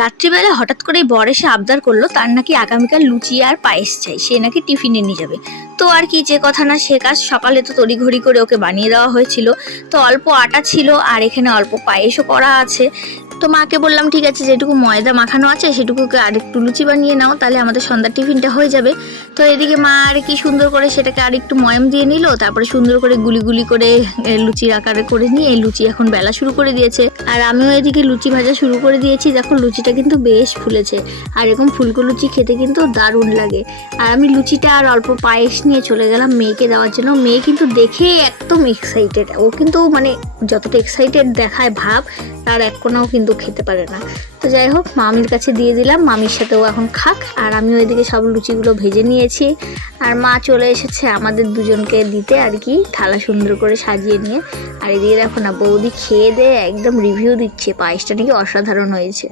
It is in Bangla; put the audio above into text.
রাত্রিবেলা হঠাৎ করে বর এসে আবদার করলো তার নাকি আগামীকাল লুচি আর পায়েস চাই, সে নাকি টিফিনে নিয়ে যাবে। তো আর কি, যে কথা না সে কাজ, সকালে তো তড়িঘড়ি করে ওকে বানিয়ে দেওয়া হয়েছিল। তো অল্প আটা ছিল আর এখানে অল্প পায়েসও করা আছে। তো মাকে বললাম ঠিক আছে, যেটুকু ময়দা মাখানো আছে সেটুকুকে আরেকটু লুচি বানিয়ে নাও, তাহলে আমাদের সন্ধ্যার টিফিনটা হয়ে যাবে। তো এদিকে মা আর কি সুন্দর করে সেটাকে আরেকটু ময়াম দিয়ে নিল, তারপরে সুন্দর করে গুলি গুলি করে লুচির আকারে করে নিয়ে লুচি এখন বেলা শুরু করে দিয়েছে। আর আমিও এদিকে লুচি ভাজা শুরু করে দিয়েছি। দেখো লুচিটা কিন্তু বেশ ফুলেছে, আর এরকম ফুলকো লুচি খেতে কিন্তু দারুণ লাগে। আর আমি লুচিটা আর অল্প পায়েস নিয়ে চলে গেলাম মেয়েকে দেওয়ার জন্য। মেয়ে কিন্তু দেখে একদম এক্সাইটেড, ও কিন্তু মানে যতটা এক্সাইটেড দেখায় ভাব, তার এক কোনাও কিন্তু খেতে পারে না। তো যাই হোক, মামির কাছে দিয়ে দিলাম, মামির সাথেও এখন খাক। আর আমিও এদিকে সব লুচিগুলো ভেজে নিয়েছি, আর মা চলে এসেছে আমাদের দুজনকে দিতে আর কি, থালা সুন্দর করে সাজিয়ে নিয়ে। আর এদিকে দেখো না, বৌদি খেয়ে দিয়ে একদম রিভিউ দিচ্ছে, পায়েসটা নাকি অসাধারণ হয়েছে।